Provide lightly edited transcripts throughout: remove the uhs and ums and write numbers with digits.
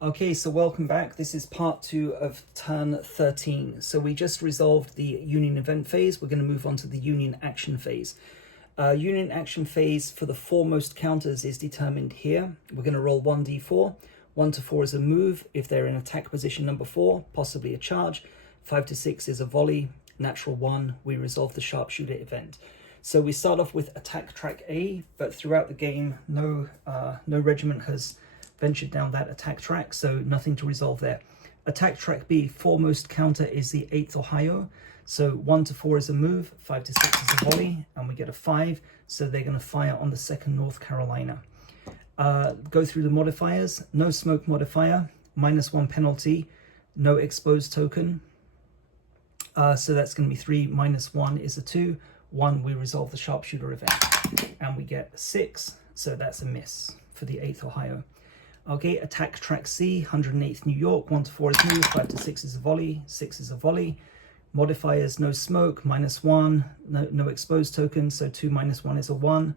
Okay, so welcome back. This is part 2 of turn 13. So we just resolved the Union event phase. We're going to move on to the Union action phase. Union action phase for the foremost counters is determined here. We're going to roll 1d4. 1 to 4 is a move if they're in attack position number 4, possibly a charge. 5 to 6 is a volley. Natural 1, we resolve the sharpshooter event. So we start off with attack track A, but throughout the game, no regiment has ventured down that attack track, so nothing to resolve there. Attack track B, foremost counter is the 8th Ohio. So 1 to 4 is a move, 5 to 6 is a volley, and we get a 5. So they're going to fire on the 2nd North Carolina. Go through the modifiers. No smoke modifier, -1 penalty, no exposed token. So that's going to be 3, -1 is a 2. 1, we resolve the sharpshooter event. And we get a 6, so that's a miss for the 8th Ohio. Okay, attack track C, 108th New York, 1 to 4 is move, 5 to 6 is a volley, 6 is a volley. Modifiers, no smoke, -1, no exposed token, so 2 -1 is a 1.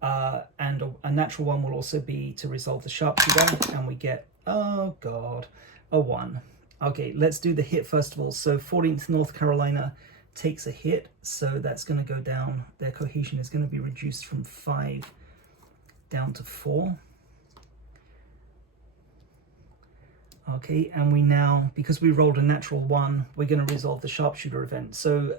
And a natural 1 will also be to resolve the sharpshooter, and we get, oh god, a 1. Okay, let's do the hit first of all. So 14th North Carolina takes a hit, so that's going to go down. Their cohesion is going to be reduced from 5 down to 4. Okay, and we now, because we rolled a natural 1, we're going to resolve the sharpshooter event. So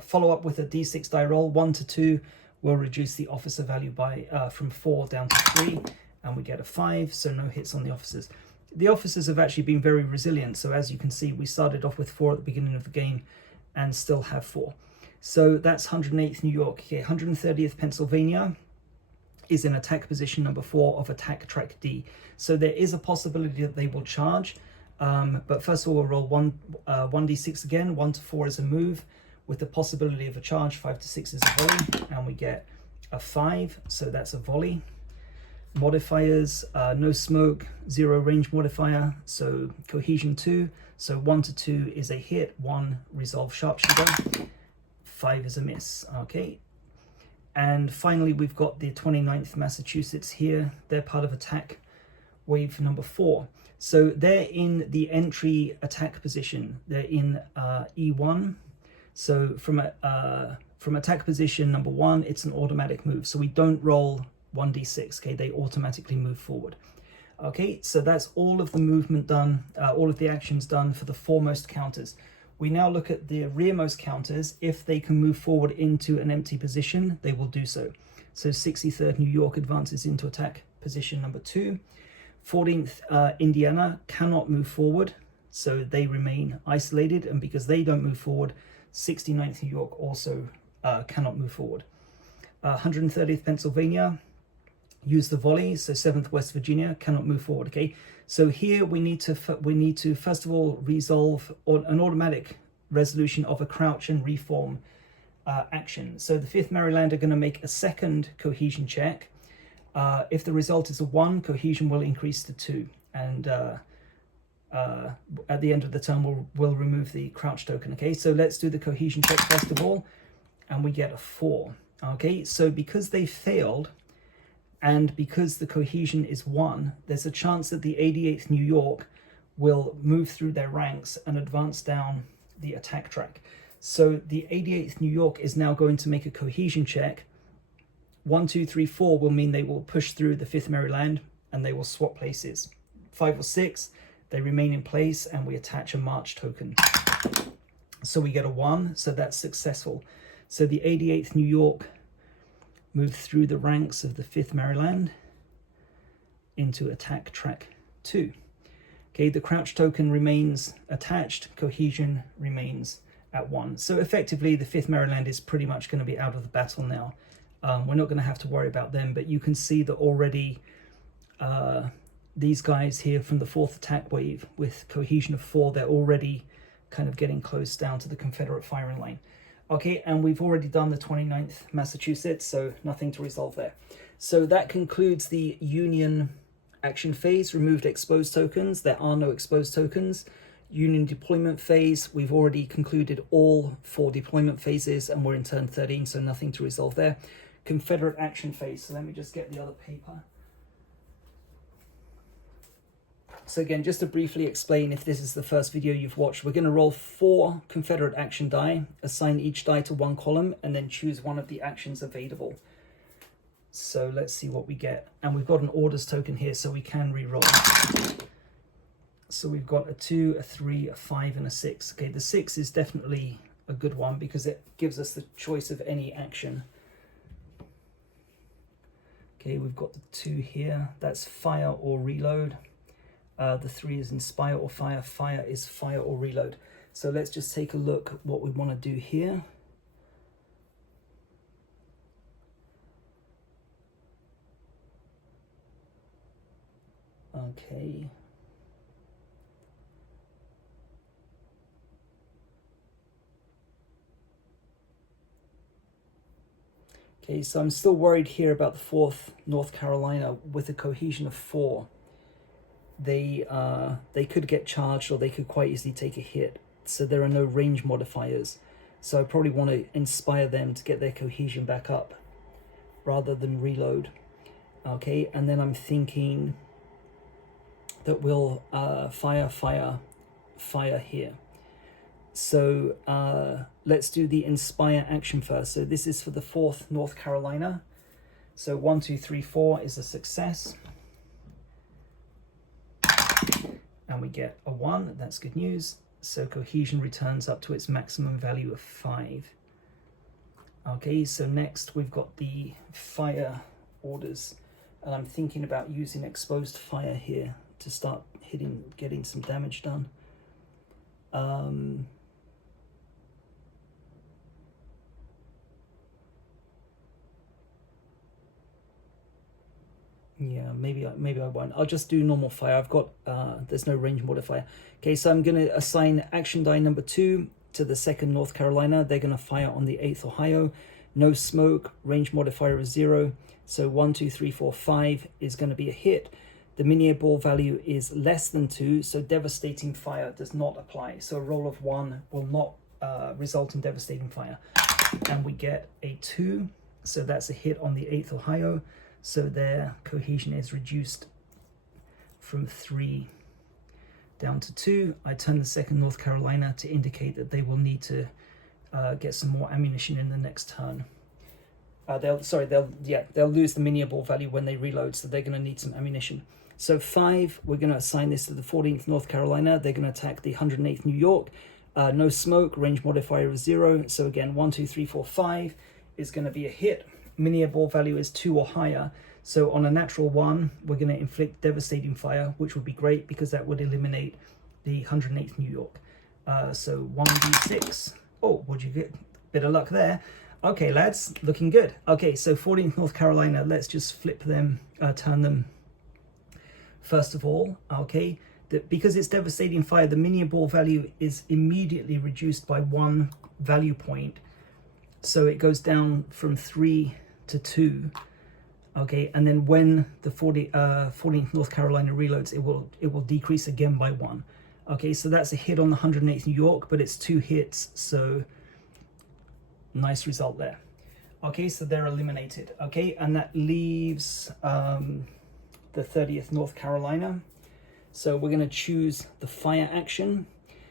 follow up with a d6 die roll. 1 to 2 will reduce the officer value by from 4 down to 3, and we get a 5, so no hits on the officers. The officers have actually been very resilient, so as you can see, we started off with 4 at the beginning of the game and still have 4. So that's 108th New York here. 130th Pennsylvania is in attack position number 4 of attack track D. So there is a possibility that they will charge, but first of all, we'll roll 1d6 again. 1 to 4 is a move with the possibility of a charge. 5 to 6 is a volley, and we get a 5, so that's a volley. Modifiers, no smoke, 0 range modifier, so cohesion 2, so 1 to 2 is a hit, 1 resolve sharpshooter, 5 is a miss. Okay, and finally we've got the 29th Massachusetts here. They're part of attack wave number 4, so they're in the entry attack position. They're in E1, so from attack position number 1, it's an automatic move, so we don't roll 1d6. Okay, they automatically move forward. Okay, so that's all of the movement done, all of the actions done for the foremost counters. We now look at the rearmost counters. If they can move forward into an empty position, they will do so. So 63rd New York advances into attack position number 2. 14th Indiana cannot move forward, so they remain isolated, and because they don't move forward, 69th New York also cannot move forward. 130th Pennsylvania use the volley, so 7th West Virginia cannot move forward. Okay, so here we need to first of all resolve an automatic resolution of a crouch and reform action. So the 5th Maryland are going to make a second cohesion check. If the result is a 1, cohesion will increase to 2, and at the end of the turn we'll remove the crouch token. Okay, so let's do the cohesion check first of all, and we get a 4. Okay, so because they failed, and because the cohesion is 1, there's a chance that the 88th New York will move through their ranks and advance down the attack track. So the 88th New York is now going to make a cohesion check. 1, 2, 3, 4 will mean they will push through the 5th Maryland, and they will swap places. 5 or 6, they remain in place, and we attach a march token. So we get a 1, so that's successful. So the 88th New York moved through the ranks of the 5th Maryland into attack track 2. Okay, the crouch token remains attached, cohesion remains at 1. So effectively, the 5th Maryland is pretty much going to be out of the battle now. We're not going to have to worry about them, but you can see that already these guys here from the 4th attack wave with cohesion of 4, they're already kind of getting close down to the Confederate firing line. Okay, and we've already done the 29th Massachusetts, so nothing to resolve there. So that concludes the Union action phase. Removed exposed tokens. There are no exposed tokens. Union deployment phase, we've already concluded all 4 deployment phases, and we're in turn 13, so nothing to resolve there. Confederate action phase, so let me just get the other paper. So again, just to briefly explain, if this is the first video you've watched, we're going to roll 4 Confederate action die, assign each die to one column, and then choose one of the actions available. So let's see what we get. And we've got an orders token here, so we can re-roll. So we've got a 2, a 3, a 5, and a 6. Okay, the 6 is definitely a good one because it gives us the choice of any action. Okay, we've got the 2 here. That's fire or reload. The 3 is inspire or fire. Fire is fire or reload. So let's just take a look at what we want to do here. Okay. Okay, so I'm still worried here about the 4th North Carolina with a cohesion of 4. They could get charged or they could quite easily take a hit. So there are no range modifiers. So I probably want to inspire them to get their cohesion back up rather than reload. Okay, and then I'm thinking that we'll fire here. So let's do the inspire action first. So this is for the 4th North Carolina. So 1, 2, 3, 4 is a success. And we get a 1, that's good news. So cohesion returns up to its maximum value of 5. Okay, so next we've got the fire orders. And I'm thinking about using exposed fire here to start getting some damage done. Yeah, maybe I won't. I'll just do normal fire. I've got there's no range modifier. Okay, so I'm going to assign action die number 2 to the 2nd North Carolina. They're going to fire on the 8th Ohio. No smoke. Range modifier is 0. So 1, 2, 3, 4, 5 is going to be a hit. The mini ball value is less than 2, so devastating fire does not apply. So a roll of 1 will not result in devastating fire. And we get a 2, so that's a hit on the 8th Ohio. So their cohesion is reduced from 3 down to 2. I turn the 2nd North Carolina to indicate that they will need to get some more ammunition in the next turn. They'll lose the mini ball value when they reload, so they're going to need some ammunition. So 5, we're going to assign this to the 14th North Carolina. They're going to attack the 108th New York. No smoke, range modifier is 0. So again, 1, 2, 3, 4, 5 is going to be a hit. Mini ball value is 2 or higher. So on a natural 1, we're going to inflict devastating fire, which would be great because that would eliminate the 108th New York. So 1d6. Oh, what'd you get? Bit of luck there. Okay, lads, looking good. Okay, so 14th North Carolina, let's just flip them, turn them. First of all, okay, because it's devastating fire, the mini ball value is immediately reduced by 1 value point. So it goes down from 3 to 2. Okay, and then when the 14th North Carolina reloads, it will decrease again by 1. Okay, so that's a hit on the 108th New York, but it's 2 hits, so nice result there. Okay, so they're eliminated. Okay, and that leaves the 30th North Carolina. So we're going to choose the fire action.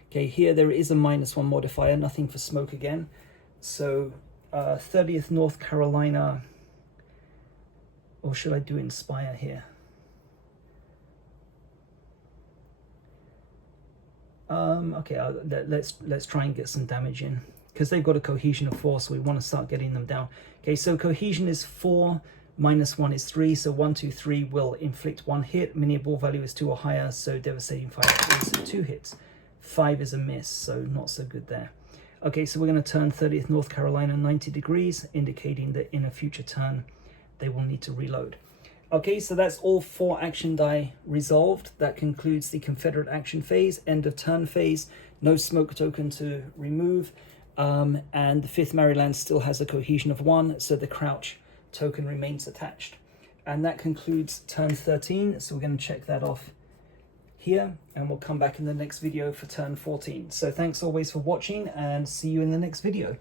Okay, here there is a -1 modifier, nothing for smoke again. So 30th North Carolina, or should I do inspire here? Okay, let's try and get some damage in because they've got a cohesion of 4, so we want to start getting them down. Okay, so cohesion is 4, -1 is 3, so 1, 2, 3 will inflict 1 hit. Mini ball value is 2 or higher, so devastating fire is 2 hits. 5 is a miss, so not so good there. Okay, so we're going to turn 30th North Carolina 90 degrees, indicating that in a future turn they will need to reload. Okay, so that's all 4 action die resolved. That concludes the Confederate action phase, end of turn phase. No smoke token to remove. And the 5th Maryland still has a cohesion of 1, so the crouch token remains attached. And that concludes turn 13, so we're going to check that off here, and we'll come back in the next video for turn 14. So thanks always for watching, and see you in the next video.